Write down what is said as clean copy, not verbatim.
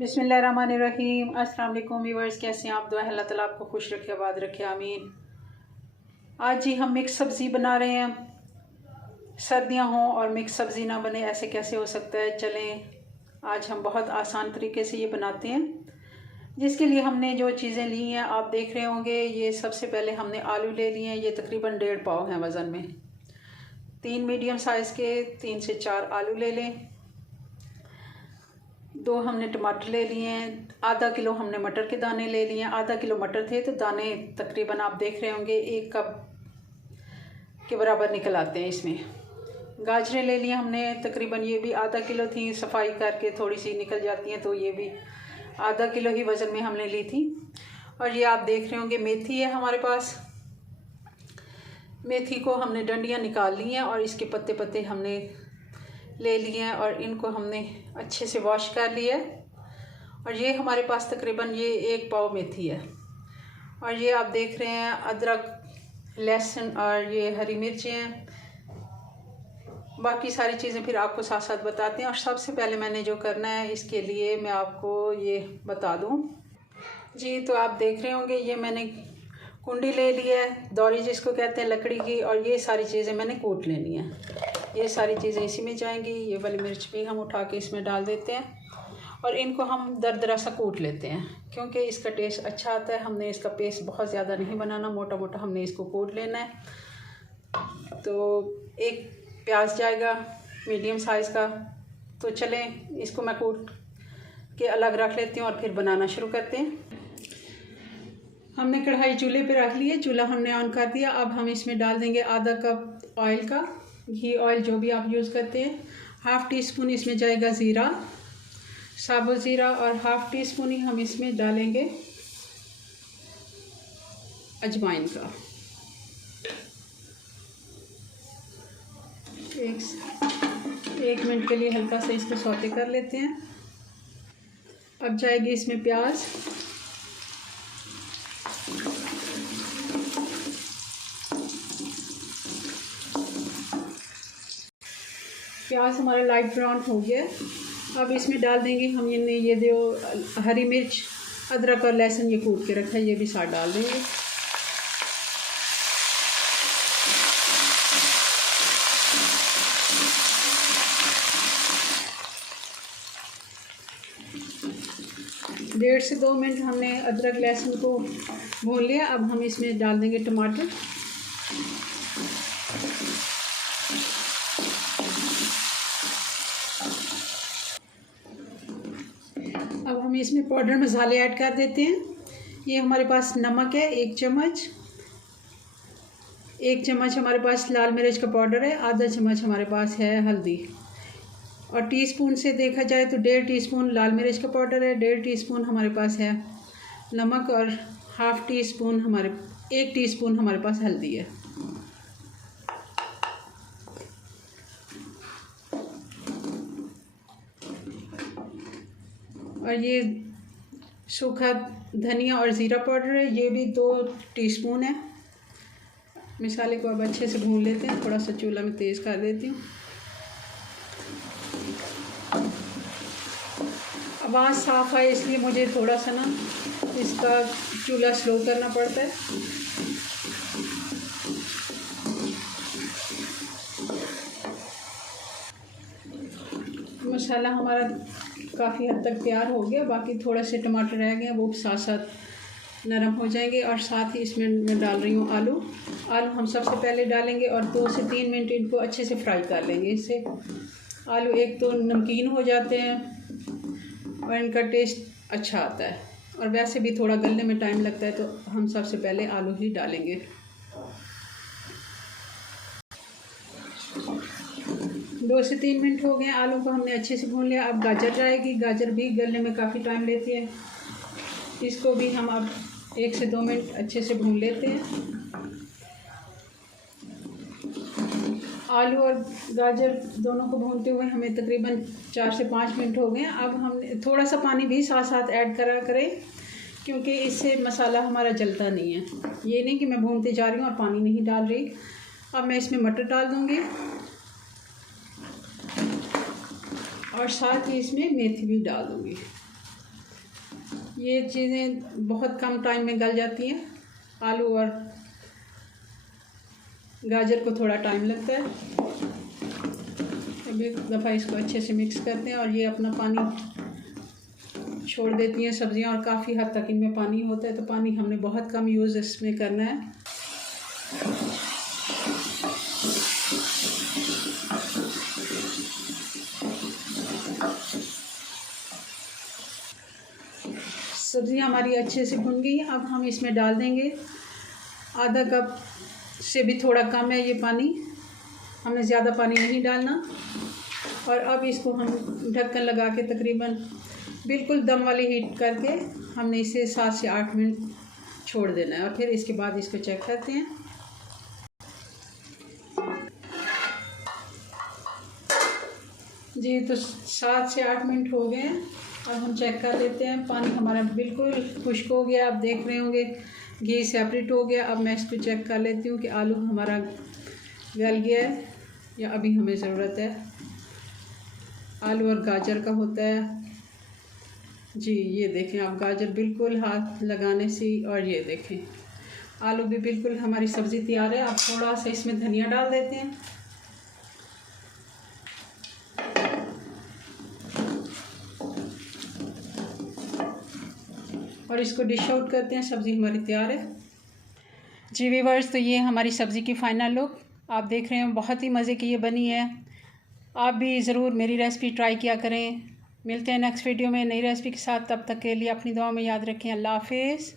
बिस्मिल्लाहिर्रहमानिर्रहीम। अस्सलाम वालेकुम व्यूअर्स, कैसे हैं आप? दुआ है अल्लाह ताला आपको खुश रखे, आबाद रखे, आमीन। आज जी हम मिक्स सब्ज़ी बना रहे हैं। सर्दियां हों और मिक्स सब्ज़ी ना बने, ऐसे कैसे हो सकता है। चलें आज हम बहुत आसान तरीके से ये बनाते हैं। जिसके लिए हमने जो चीज़ें ली हैं आप देख रहे होंगे। ये सबसे पहले हमने आलू ले लिए हैं, ये तकरीबन 1.5 पाव हैं वज़न में। 3 मीडियम साइज़ के 3 से 4 आलू ले लें। 2 हमने टमाटर ले लिए हैं। आधा किलो हमने मटर के दाने ले लिए हैं। आधा किलो मटर थे तो दाने तकरीबन आप देख रहे होंगे 1 कप के बराबर निकल आते हैं इसमें। गाजरें ले लिए हमने, तकरीबन ये भी आधा किलो थी। सफाई करके थोड़ी सी निकल जाती हैं तो ये भी आधा किलो ही वज़न में हमने ली थी। और ये आप देख रहे होंगे मेथी है हमारे पास। मेथी को हमने डंडियाँ निकाल ली हैं और इसके पत्ते पत्ते हमने ले लिए हैं और इनको हमने अच्छे से वॉश कर लिया है। और ये हमारे पास तकरीबन ये 1 पाव मेथी है। और ये आप देख रहे हैं अदरक, लहसुन और ये हरी मिर्चें हैं। बाकी सारी चीज़ें फिर आपको साथ साथ बताते हैं। और सबसे पहले मैंने जो करना है इसके लिए मैं आपको ये बता दूं जी। तो आप देख रहे होंगे ये मैंने कुंडी ले ली है, दौरी जिसको कहते हैं लकड़ी की। और ये सारी चीज़ें मैंने कूट लेनी है। ये सारी चीज़ें इसी में जाएंगी। ये वाली मिर्च भी हम उठा के इसमें डाल देते हैं और इनको हम दरदरा सा कूट लेते हैं क्योंकि इसका टेस्ट अच्छा आता है। हमने इसका पेस्ट बहुत ज़्यादा नहीं बनाना, मोटा मोटा हमने इसको कूट लेना है। तो 1 प्याज जाएगा मीडियम साइज़ का। तो चलें इसको मैं कूट के अलग रख लेती हूँ और फिर बनाना शुरू करते हैं। हमने कढ़ाई चूल्हे पे रख ली है, चूल्हा हमने ऑन कर दिया। अब हम इसमें डाल देंगे आधा कप ऑयल का, घी ऑयल जो भी आप यूज़ करते हैं। 1/2 टीस्पून इसमें जाएगा ज़ीरा, साबुत ज़ीरा। और 1/2 टीस्पून ही हम इसमें डालेंगे अजवाइन का। एक मिनट के लिए हल्का सा इसको सौते कर लेते हैं। अब जाएगी इसमें प्याज। प्याज हमारा लाइट ब्राउन हो गया। अब इसमें डाल देंगे हम ये जो हरी मिर्च, अदरक और लहसुन ये कूट के रखा है, ये भी साथ डाल देंगे। डेढ़ से 2 मिनट हमने अदरक लहसुन को भून लिया। अब हम इसमें डाल देंगे टमाटर। अब हम इसमें पाउडर मसाले ऐड कर देते हैं। ये हमारे पास नमक है 1 चम्मच। 1 चम्मच हमारे पास लाल मिर्च का पाउडर है। आधा चम्मच हमारे पास है हल्दी। और टीस्पून से देखा जाए तो 1.5 टीस्पून लाल मिर्च का पाउडर है, 1.5 टीस्पून हमारे पास है नमक और 1/2 टीस्पून 1 टीस्पून हमारे पास हल्दी है। और ये सूखा धनिया और ज़ीरा पाउडर है, ये भी 2 टीस्पून है। मसाले को अब अच्छे से भून लेते हैं। थोड़ा सा चूल्हा में तेज़ कर देती हूँ। आवाज़ साफ़ आए इसलिए मुझे थोड़ा सा ना इसका चूल्हा स्लो करना पड़ता है। मसाला हमारा काफ़ी हद तक तैयार हो गया। बाकी थोड़े से टमाटर रह गए हैं, वो साथ साथ नरम हो जाएंगे। और साथ ही इसमें मैं डाल रही हूँ आलू हम सबसे पहले डालेंगे और 2 से 3 मिनट इनको अच्छे से फ्राई कर लेंगे। इससे आलू एक तो नमकीन हो जाते हैं और इनका टेस्ट अच्छा आता है। और वैसे भी थोड़ा गलने में टाइम लगता है तो हम सबसे पहले आलू ही डालेंगे। 2 से 3 मिनट हो गए, आलू को हमने अच्छे से भून लिया। अब गाजर जाएगी। गाजर भी गलने में काफ़ी टाइम लेती है। इसको भी हम अब 1 से 2 मिनट अच्छे से भून लेते हैं। आलू और गाजर दोनों को भूनते हुए हमें तकरीबन 4 से 5 मिनट हो गए। अब हमने थोड़ा सा पानी भी साथ साथ ऐड करा करें क्योंकि इससे मसाला हमारा जलता नहीं है। ये नहीं कि मैं भूनते जा रही हूँ और पानी नहीं डाल रही। अब मैं इसमें मटर डाल दूँगी और साथ ही इसमें मेथी भी डाल दूँगी। ये चीज़ें बहुत कम टाइम में गल जाती हैं। आलू और गाजर को थोड़ा टाइम लगता है। अब एक दफ़ा इसको अच्छे से मिक्स करते हैं और ये अपना पानी छोड़ देती हैं सब्जियां, और काफ़ी हद तक इनमें पानी होता है, तो पानी हमने बहुत कम यूज़ इसमें करना है। सब्जियां हमारी अच्छे से भुन गई। अब हम इसमें डाल देंगे आधा कप से भी थोड़ा कम है ये पानी, हमने ज़्यादा पानी नहीं डालना। और अब इसको हम ढक्कन लगा के तकरीबन बिल्कुल दम वाली हीट करके हमने इसे 7 से 8 मिनट छोड़ देना है, और फिर इसके बाद इसको चेक करते हैं। जी तो 7 से 8 मिनट हो गए हैं। अब हम चेक कर लेते हैं। पानी हमारा बिल्कुल खुश्क हो गया, आप देख रहे होंगे घी सेपरेट हो गया। अब मैं इसको चेक कर लेती हूँ कि आलू हमारा गल गया है या अभी हमें ज़रूरत है। आलू और गाजर का होता है जी, ये देखें आप, गाजर बिल्कुल हाथ लगाने से, और ये देखें आलू भी बिल्कुल, हमारी सब्ज़ी तैयार है। अब थोड़ा सा इसमें धनिया डाल देते हैं और इसको डिश आउट करते हैं। सब्ज़ी हमारी तैयार है जी व्यूअर्स। तो ये हमारी सब्ज़ी की फ़ाइनल लुक आप देख रहे हैं, बहुत ही मज़े की ये बनी है। आप भी ज़रूर मेरी रेसिपी ट्राई किया करें। मिलते हैं नेक्स्ट वीडियो में नई रेसिपी के साथ, तब तक के लिए अपनी दुआ में याद रखें। अल्लाह हाफिज़।